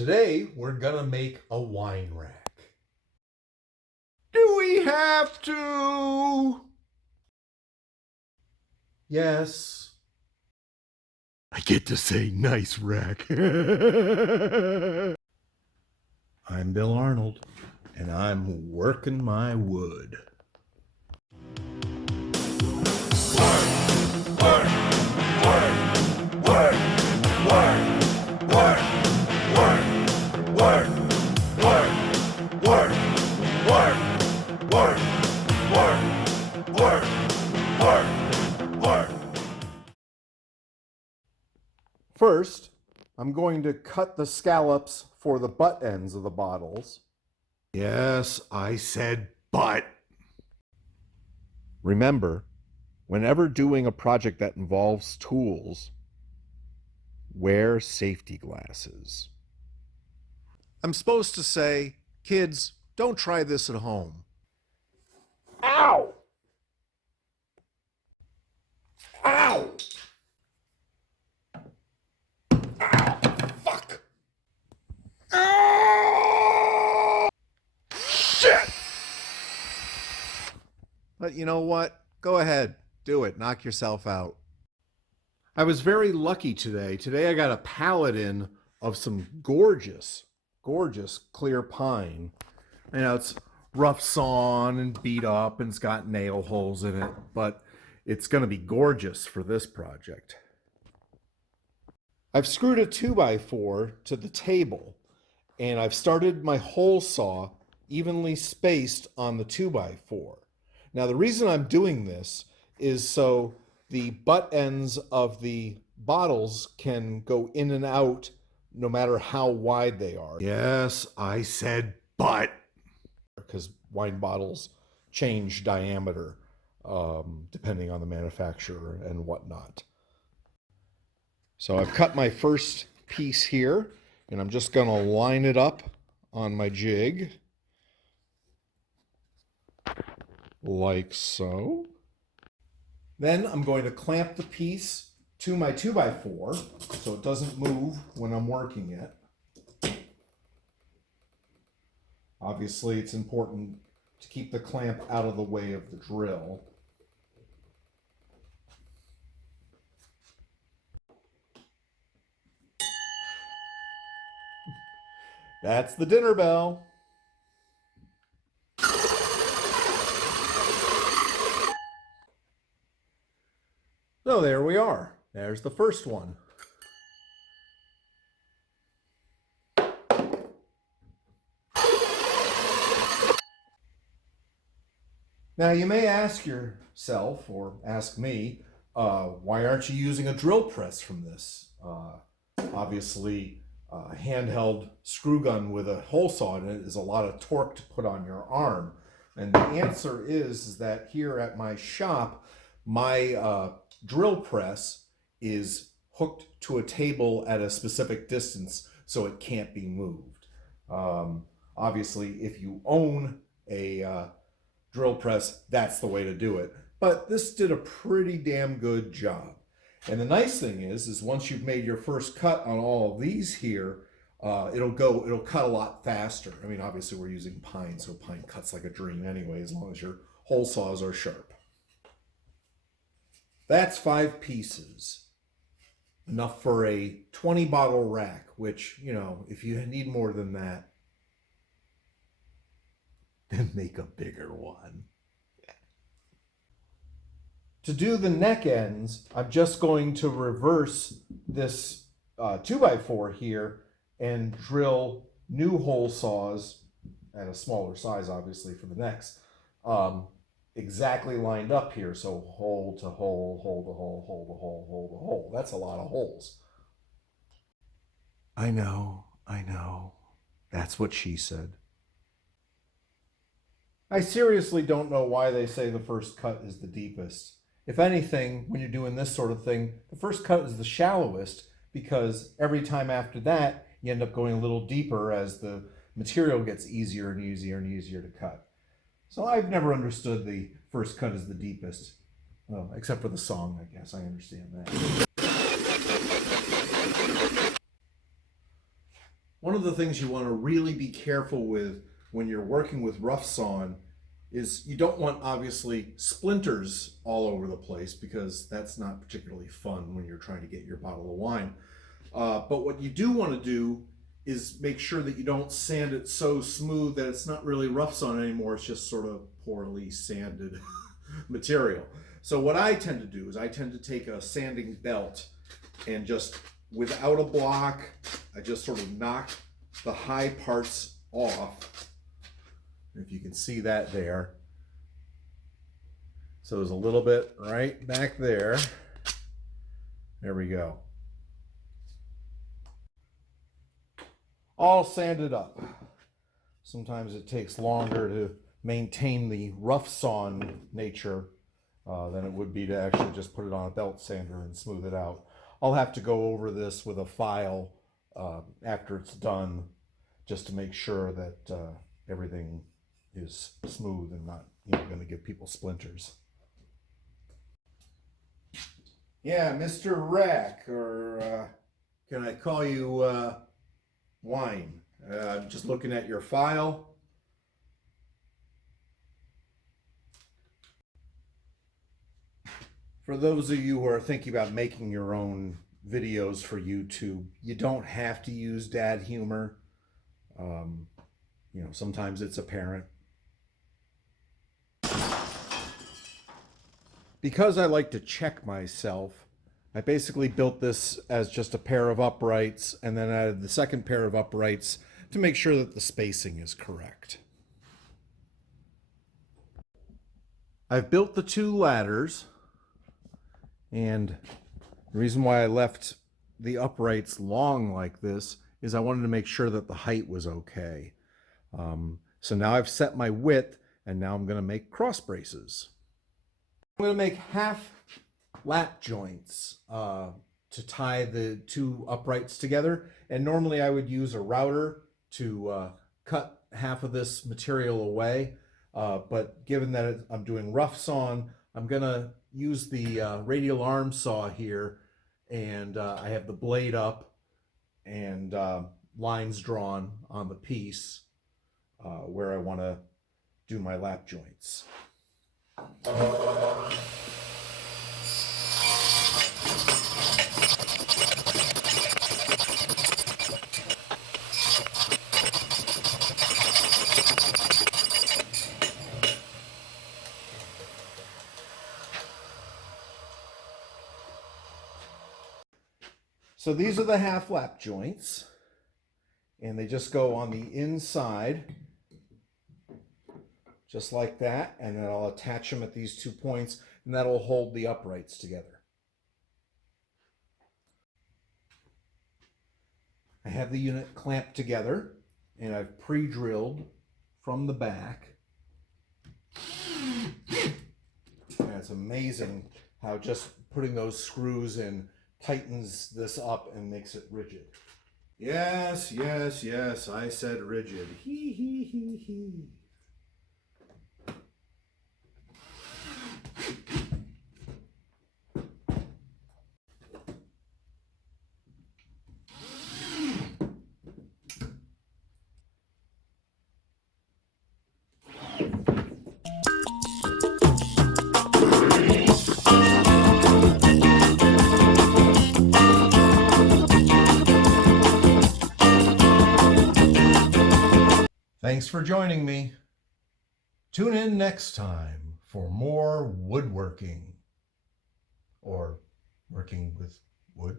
Today, we're gonna make a wine rack. Do we have to? Yes. I get to say nice rack. I'm Bill Arnold, and I'm working my wood. First, I'm going to cut the scallops for the butt ends of the bottles. Yes, I said butt. Remember, whenever doing a project that involves tools, wear safety glasses. I'm supposed to say, kids, don't try this at home. Ow! Ow! Ow! Fuck! Ow! Shit! But you know what? Go ahead. Do it. Knock yourself out. I was very lucky today. Today I got a pallet in of some gorgeous clear pine. You know, it's rough sawn and beat up and it's got nail holes in it, but it's going to be gorgeous for this project. I've screwed a 2x4 to the table and I've started my hole saw evenly spaced on the 2x4. Now the reason I'm doing this is so the butt ends of the bottles can go in and out no matter how wide they are. Yes, I said butt. Because wine bottles change diameter depending on the manufacturer and whatnot. So I've cut my first piece here, and I'm just going to line it up on my jig, like so. Then I'm going to clamp the piece to my 2x4 so it doesn't move when I'm working it. Obviously, it's important to keep the clamp out of the way of the drill. That's the dinner bell. So there we are. There's the first one. Now you may ask yourself, or ask me, why aren't you using a drill press from this? Obviously, a handheld screw gun with a hole saw in it is a lot of torque to put on your arm. And the answer is that here at my shop, my drill press is hooked to a table at a specific distance so it can't be moved. Obviously, if you own a drill press, that's the way to do it. But this did a pretty damn good job. And the nice thing is once you've made your first cut on all of these here, it'll cut a lot faster. I mean, obviously we're using pine, so pine cuts like a dream anyway, as long as your hole saws are sharp. That's 5 pieces. Enough for a 20 bottle rack, which, you know, if you need more than that, then make a bigger one. To do the neck ends, I'm just going to reverse this 2x4 here and drill new hole saws at a smaller size, obviously, for the necks, exactly lined up here. So hole to hole, hole to hole, hole to hole, hole to hole. That's a lot of holes. I know. That's what she said. I seriously don't know why they say the first cut is the deepest. If anything, when you're doing this sort of thing, the first cut is the shallowest because every time after that, you end up going a little deeper as the material gets easier and easier and easier to cut. So I've never understood the first cut is the deepest. Well, except for the song, I guess. I understand that. One of the things you want to really be careful with when you're working with rough sawn is you don't want obviously splinters all over the place, because that's not particularly fun when you're trying to get your bottle of wine. But what you do want to do is make sure that you don't sand it so smooth that it's not really rough sawn anymore. It's just sort of poorly sanded material. So what I tend to do is I tend to take a sanding belt and just, without a block, I just sort of knock the high parts off. If you can see that there. So there's a little bit right back there. There we go. All sanded up. Sometimes it takes longer to maintain the rough sawn nature than it would be to actually just put it on a belt sander and smooth it out. I'll have to go over this with a file after it's done, just to make sure that everything is smooth and not, going to give people splinters. Yeah, Mr. Rack, or can I call you Wine? I'm just looking at your file. For those of you who are thinking about making your own videos for YouTube, you don't have to use dad humor. Sometimes it's apparent. Because I like to check myself, I basically built this as just a pair of uprights, and then added the second pair of uprights to make sure that the spacing is correct. I've built the two ladders, and the reason why I left the uprights long like this is I wanted to make sure that the height was okay. So now I've set my width, and now I'm going to make cross braces. I'm going to make half lap joints to tie the two uprights together, and normally I would use a router to cut half of this material away, but given that I'm doing rough sawn, I'm going to use the radial arm saw here, and I have the blade up and lines drawn on the piece where I want to do my lap joints. So these are the half lap joints, and they just go on the inside, just like that, and then I'll attach them at these 2 points, and that'll hold the uprights together. I have the unit clamped together, and I've pre-drilled from the back. And it's amazing how just putting those screws in tightens this up and makes it rigid. Yes, yes, yes, I said rigid. Hee, hee, hee, hee. Thanks for joining me. Tune in next time for more woodworking, or working with wood.